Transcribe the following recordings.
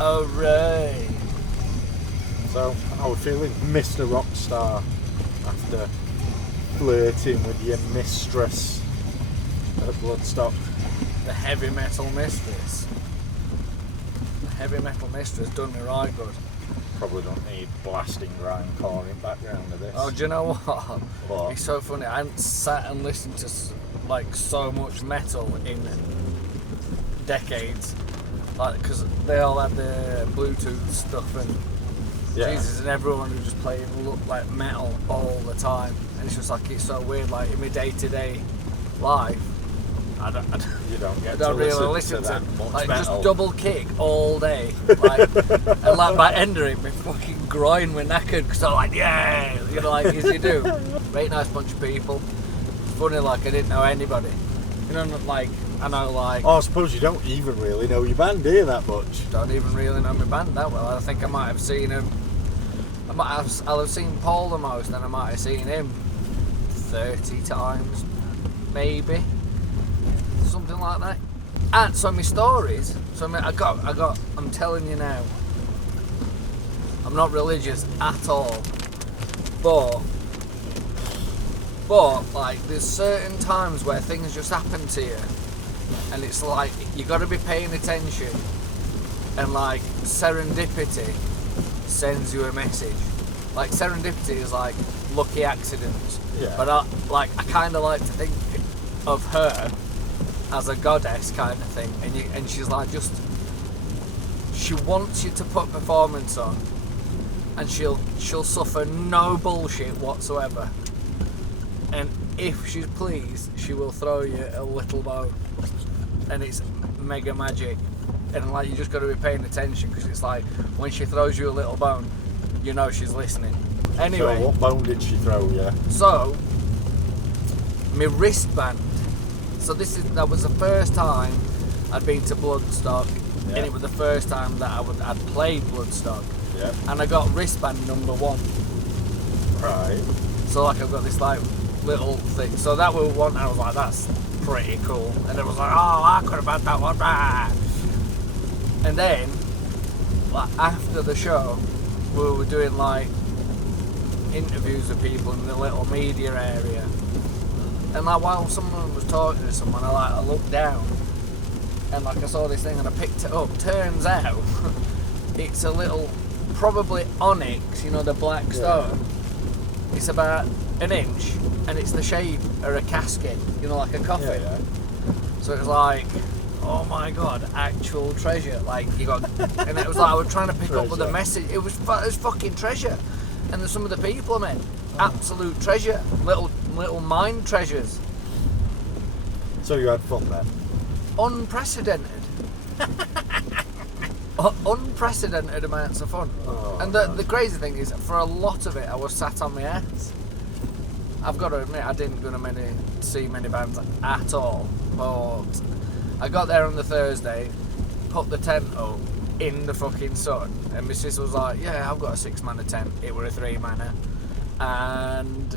Alright. So, how are we feeling, Mr. Rockstar, after flirting with your mistress at Bloodstock? The heavy metal mistress. The heavy metal mistress done me right good. Probably don't need blasting grindcore in background of this. Oh, do you know what? What? It's so funny. I hadn't sat and listened to like so much metal in decades. Like, because they all had the Bluetooth stuff and Jesus, and everyone was just playing like metal all the time. And it's just like, it's so weird. Like in my day-to-day life, I don't really listen to that much like metal. just double kick all day, like, and like by end of it, my fucking groin were knackered because I'm like, yeah, you know, like as you do. Very nice bunch of people. Funny, like I didn't know anybody. You know, like I know, like. Oh, I suppose you don't even really know your band, do you, that much? Don't even really know my band that well. I think I might have seen him. I'll have seen Paul the most, and I might have seen him 30 times, maybe. Something like that. And so my stories. So I'm telling you now. I'm not religious at all, but like there's certain times where things just happen to you, and it's like you got to be paying attention, and like serendipity sends you a message. Like serendipity is like lucky accidents. Yeah. But I kind of like to think of her as a goddess kind of thing, and she's like she wants you to put performance on, and she'll suffer no bullshit whatsoever, and if she's pleased she will throw you a little bone, and it's mega magic, and like you just got to be paying attention because it's like when she throws you a little bone, you know she's listening. Anyway, so what bone did she throw you? So my wristband. So that was the first time I'd been to Bloodstock, and it was the first time that I'd played Bloodstock. Yeah. And I got wristband number 1. Right. So like I've got this like little thing. So that was one. I was like, that's pretty cool. And it was like, oh, I could have had that one. And then, like after the show, we were doing like interviews with people in the little media area. And like while someone was talking to someone, I looked down and like I saw this thing and I picked it up. Turns out it's a little, probably onyx, you know, the black stone. It's about an inch and it's the shape of a casket, you know, like a coffin. Yeah. So it was like, oh my god, actual treasure. Like you got, and it was like I was trying to pick up with the message. It was fucking treasure. And then some of the people I met, absolute treasure, little mind treasures. So you had fun then? Unprecedented. Unprecedented amounts of fun. Oh, and the crazy thing is, for a lot of it, I was sat on my ass. I've got to admit, I didn't go to see many bands at all. But I got there on the Thursday, put the tent up in the fucking sun, and my sister was like, yeah, I've got a 6-manner tent. It were a 3-manner. And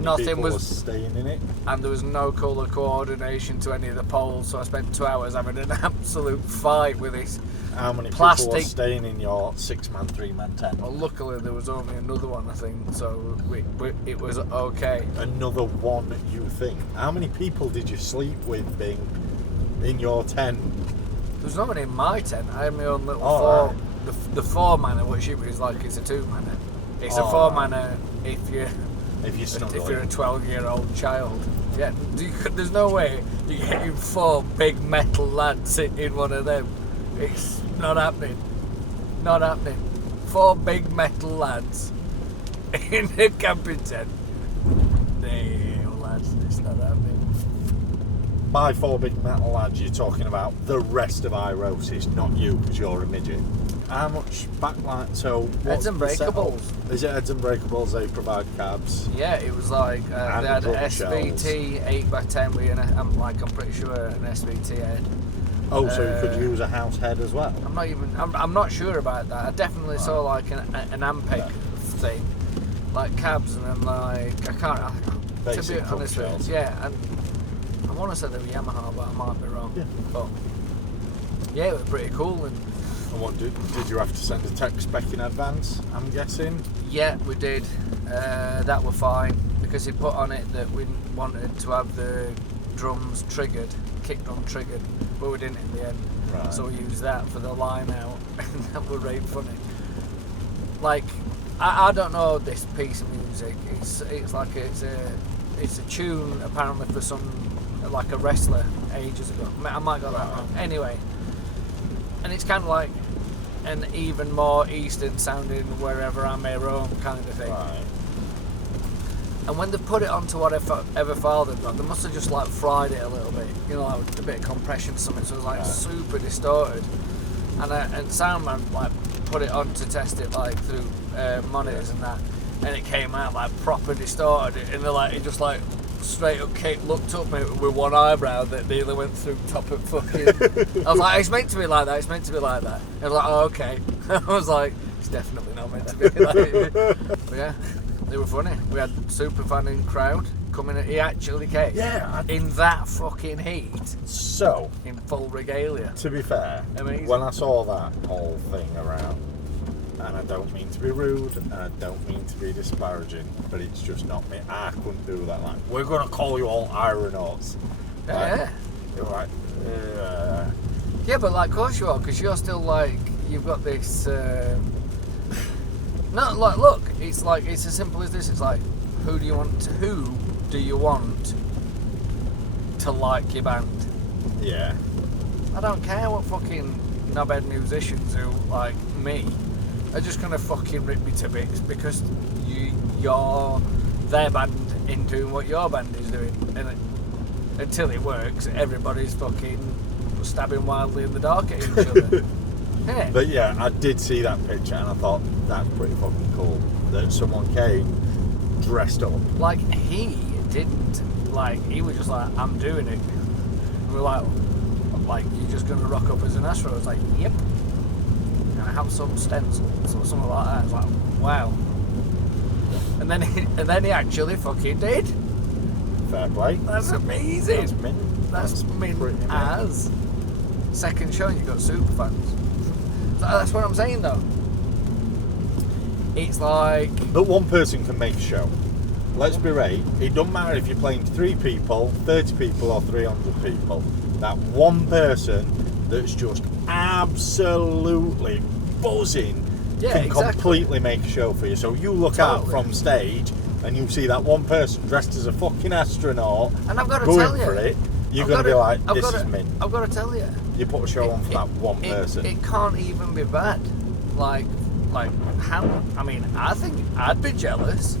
nothing was staying in it, and there was no colour coordination to any of the poles, so I spent 2 hours having an absolute fight with this. How many plastic people were staying in your 6-man, 3-man tent? Well, luckily there was only another one, I think, so it was okay. Another one, you think? How many people did you sleep with, Bing, in your tent? There was nobody in my tent. I had my own little the 4-manner, which is like it's a 2-manner. It's a 4-manner if you're a 12-year-old child. Yeah, there's no way you're getting 4 big metal lads in one of them. It's not happening. Not happening. 4 big metal lads in a camping tent. No, lads, it's not happening. By 4 big metal lads, you're talking about the rest of Irosis, not you, because you're a midget. How much backlight? So Heads and Breakables. Is it Heads and Breakables? They provide cabs. Yeah, it was like they had an SVT 8x10 with I'm pretty sure an SVT head. Oh, so you could use a house head as well. I'm not sure about that. I definitely saw like an Ampeg thing, like cabs, and I'm like I can't. To be honest with you, and I want to say they were Yamaha, but I might be wrong. Yeah. But yeah, it was pretty cool, and And what did you have to send a text back in advance, I'm guessing? Yeah, we did. That were fine because he put on it that we wanted to have the drums triggered, kick drum triggered, but we didn't in the end. Right. So we used that for the line out, and that were really funny. Like, I don't know this piece of music. It's like it's a tune apparently for some, like a wrestler ages ago. I might got that wrong. Anyway, and it's kind of like an even more Eastern sounding Wherever I May Roam kind of thing. Right. And when they put it onto whatever file they've got, they must have just like fried it a little bit, you know, like a bit of compression or something, so it was like super distorted. And Soundman like put it on to test it like through monitors and that, and it came out like proper distorted. And they're like, it just like straight up looked up with one eyebrow that nearly went through top of fucking. I was like, it's meant to be like that. It's meant to be like that. And I was like, oh okay. I was like, it's definitely not meant to be like that. But yeah. They were funny. We had super fan in crowd coming. He actually came. Yeah. In that fucking heat. So. In full regalia. To be fair, amazing. When I saw that whole thing around, and I don't mean to be rude, and I don't mean to be disparaging, but it's just not me. I couldn't do that. Like, we're gonna call you all Ironauts. Yeah. You're like, yeah, but like, of course you are, because you're still like, you've got this. No, like, look, it's like, it's as simple as this. It's like, who do you want to like your band? Yeah. I don't care what fucking knobhead musicians who, like me, are just gonna fucking rip me to bits because you're their band in doing what your band is doing. And until it works, everybody's fucking stabbing wildly in the dark at each other. Yeah. But yeah, I did see that picture and I thought that's pretty fucking cool that someone came dressed up. Like, he didn't, like, he was just like, I'm doing it. And we're like, you're just going to rock up as an Astro? I was like, yep. And I have some stencils or something like that. I was like, wow. And then he actually fucking did. Fair play. That's amazing. That's mint. That's mint as. Second show, you got super fans. That's what I'm saying though. It's like. But one person can make a show. Let's be right. It doesn't matter if you're playing 3 people, 30 people, or 300 people. That one person that's just absolutely buzzing can completely make a show for you. So you look out from stage and you see that one person dressed as a fucking astronaut and I've got to going tell you, for it. You're going to be like, this is mint. I've got to tell you. You put a show on for that one person. It can't even be bad. Like how? I mean, I think I'd be jealous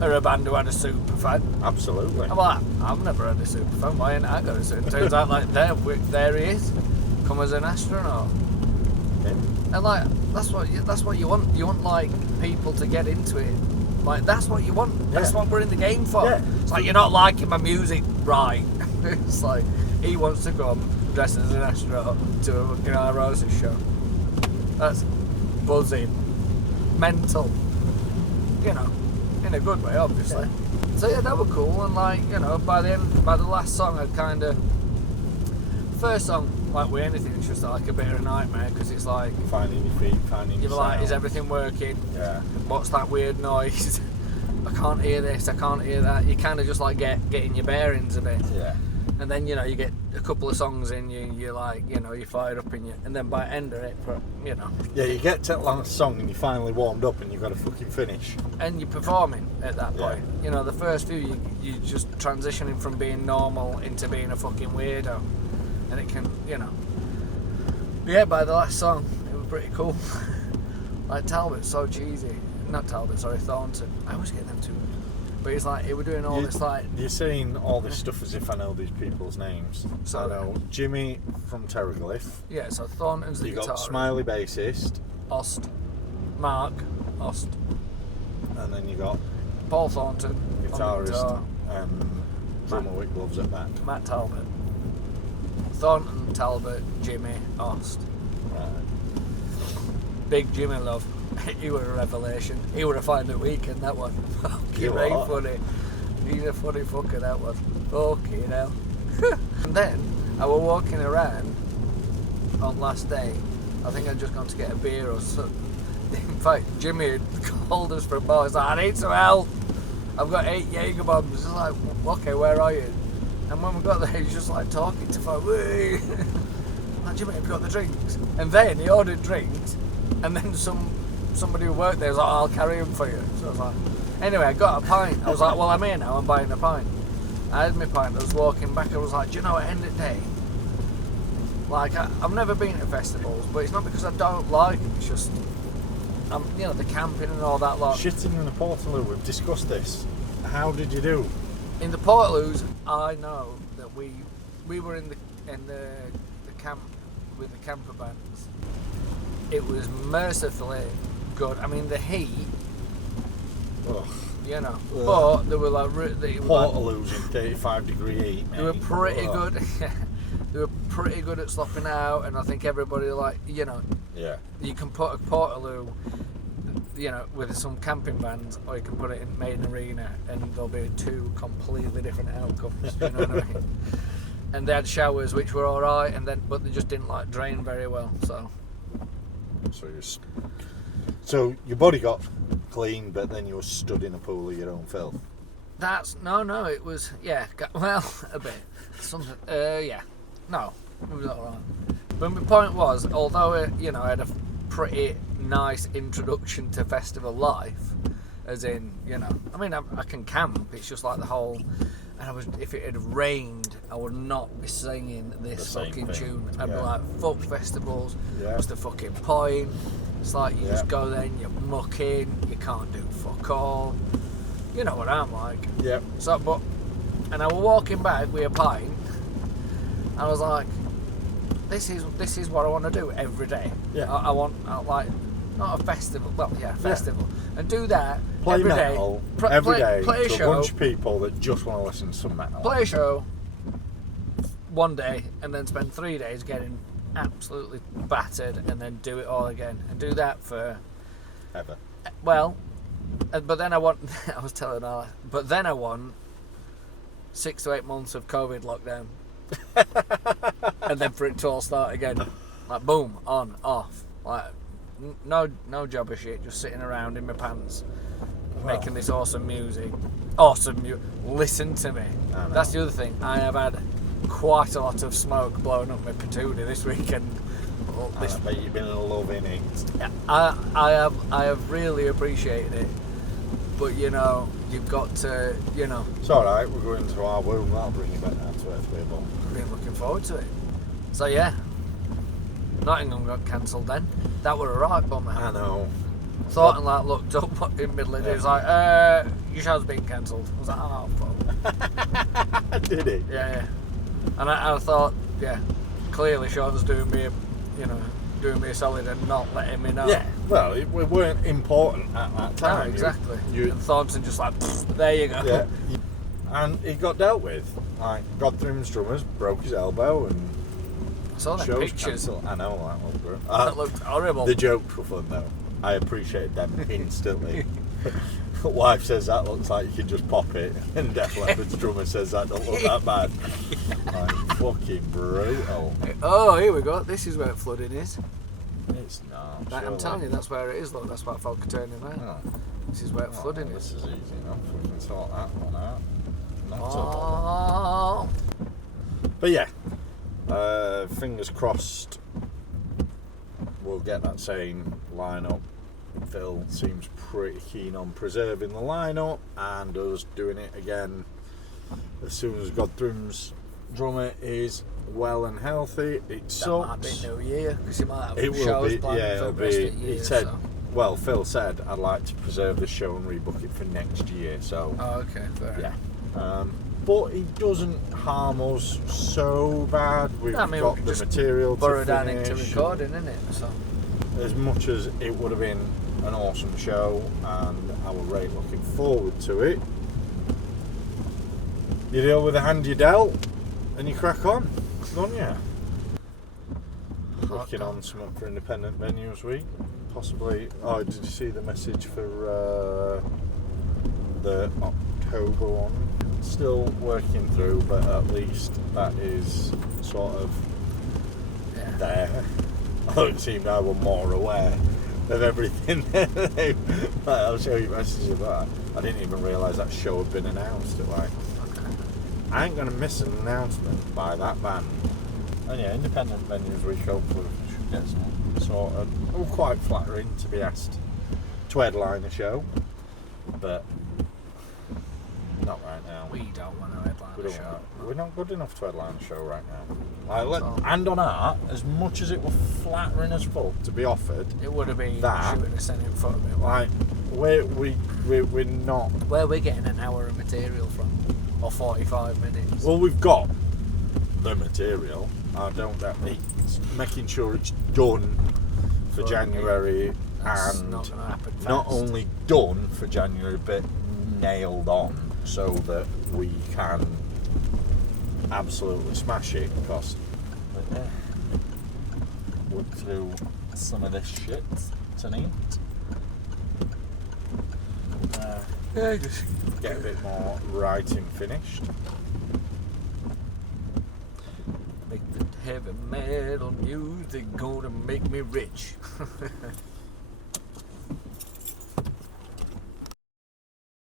of a band who had a super fan. Absolutely. I'm like, I've never had a super fan. Why ain't I got a super? Turns out, like, there he is, come as an astronaut. Yeah. And like, that's what you want. You want like people to get into it. Like, that's what you want. Yeah. That's what we're in the game for. Yeah. It's like, you're not liking my music, right? It's like, he wants to come dressed as an astronaut to a fucking Roses show. That's buzzing. Mental. You know, in a good way, obviously. Yeah. So yeah, that were cool, and like, you know, by the last song, I'd kind of... First song, like with anything, it's just like a bit of a nightmare, because it's like... Finding your feet, finding your sound. You're like, is everything working? Yeah. What's that weird noise? I can't hear this, I can't hear that. You kind of just like getting your bearings a bit. Yeah. And then, you know, you get a couple of songs in, you're like, you know, you're fired up in you. And then by the end of it, you know. Yeah, you get to that last song and you're finally warmed up and you've got to fucking finish. And you're performing at that point. You know, the first few, you're just transitioning from being normal into being a fucking weirdo. And it can, you know. But yeah, by the last song, it was pretty cool. Like Talbot's so cheesy. Not Talbot, sorry, Thornton. I always get them two. But it's like, he was doing all this like... You're saying all this stuff as if I know these people's names. So I know Jimmy from Terraglyph. Yeah, so Thornton's the guitarist. You got Smiley bassist. Ost. Mark. Ost. And then you got... Paul Thornton. Guitarist. And drummer with gloves at back. Matt Talbot. Thornton, Talbot, Jimmy, Ost. Right. Big Jimmy love. He were a revelation. He were a find a weekend, that one. Fucking very funny. He's a funny fucker, that one. Fucking hell. And then I was walking around on last day I think I'd just gone to get a beer or something. In fact, Jimmy had called us for a bar. He's like, I need some help. I've got 8 Jaeger bombs. It's like, okay, where are you? And when we got there, he was just like talking to folk. Like, Jimmy, have you got the drinks? And then he ordered drinks, and then somebody who worked there was like, I'll carry them for you. So I was like, anyway, I got a pint. I was like, well, I'm here now, I'm buying a pint. I had my pint, I was walking back, I was like, do you know what, end of the day? Like, I've never been to festivals, but it's not because I don't like it, it's just, the camping and all that lot. Shitting in the Portaloo, we've discussed this. How did you do? In the Portaloos, I know that we were in the camp with the camper bands. It was mercifully good. I mean, the heat, Ugh. But they were like Portaloos in 35-degree heat. They were pretty good. They were pretty good at slopping out, and I think everybody Yeah. You can put a Portaloo, with some camping vans, or you can put it in Maiden Arena, and there'll be 2 completely different outcomes. You know what I mean? And they had showers which were all right, but they just didn't drain very well. So your body got clean, but then you were stood in a pool of your own filth. No, it was a bit something. No, it was all right. But my point was, although I had a pretty nice introduction to festival life, as in I can camp. It's just like the whole. And if it had rained, I would not be singing this fucking tune. I'd be like, fuck festivals. Yeah. What's the fucking point? It's like you just go there and you're mucking. You can't do fuck all. You know what I'm like. Yeah. And I was walking back with a pint. And I was like, this is what I want to do every day. Yeah. I want not a festival. Well, festival. And do that play every metal day. Every day play a to show. A bunch of people that just want to listen to some metal. Play a show one day and then spend 3 days getting absolutely battered, and then do it all again, and do that for ever. Well, but then I want. I was telling her, but then I want 6 to 8 months of COVID lockdown, and then for it to all start again, like boom, on, off, like no job of shit, just sitting around in my pants, making this awesome music. Listen to me. That's the other thing. I have had quite a lot of smoke blowing up my patootie this weekend. I bet you've been loving it. I have really appreciated it, but you've got to, It's alright, we're going to our womb, that'll bring you back down to earth, but I've been looking forward to it. So yeah, Nottingham got cancelled then. That were a right bummer. I know. Thought and looked up in middle of it. It was like, your show's been cancelled. I was like, oh fuck. Did it? Yeah. And I thought, clearly Sean's doing me a solid and not letting me know. Yeah, well, we weren't important at that time. No, exactly. And Thornton just like, there you go. Yeah. And he got dealt with. Like, Godthrim's drummers broke his elbow and I saw them pictures. Cancelled. I know, that looked great. That looked horrible. The jokes were fun though. I appreciated them instantly. Wife says that looks like you can just pop it, and Def Leppard's drummer says that don't look that bad. Like, fucking brutal. Oh, here we go. This is where flooding is. It's not. I'm telling you, that's where it is. Look, that's why folk are turning around. Oh. This is where flooding is. This is easy enough. We can sort that one out. Oh. But yeah, fingers crossed we'll get that same lineup. Phil seems pretty keen on preserving the lineup and us doing it again as soon as Godthrim's drummer is well and healthy. It sucks. That might be New Year because he might have it shows will be, planned yeah, for it'll the rest be. of the year. He said, well, Phil said, I'd like to preserve the show and rebook it for next year. So. Oh, okay, fair. Yeah. But it doesn't harm us so bad. We've got the material to burrow down finish into recording, innit? So. As much as it would have been an awesome show and I was really looking forward to it, you deal with the hand you dealt and you crack on, don't you? Working on something for Independent Venues Week, possibly. Oh, did you see the message for the October one? Still working through, but at least that is sort of there. I thought it seemed I was more aware of everything. I'll show you messages of that. I didn't even realise that show had been announced. I ain't going to miss an announcement by that band. And yeah, independent venues we hopefully should get some sort of... Oh, quite flattering to be asked to headline a show, but not right now. We don't want to headline a show. We're not good enough to headline a show right now. And on art, as much as it was flattering as fuck to be offered, it would have been that, shooting a cent in front of me. Like, we're not... Where we're getting an hour of material from, or 45 minutes. Well, we've got the material. I don't know. It's making sure it's done for January. That's and not gonna happen fast. Not only done for January, but nailed on so that we can absolutely smash it. Because work through some of this shit tonight. Just get a bit more writing finished. Make the heavy metal music gonna make me rich.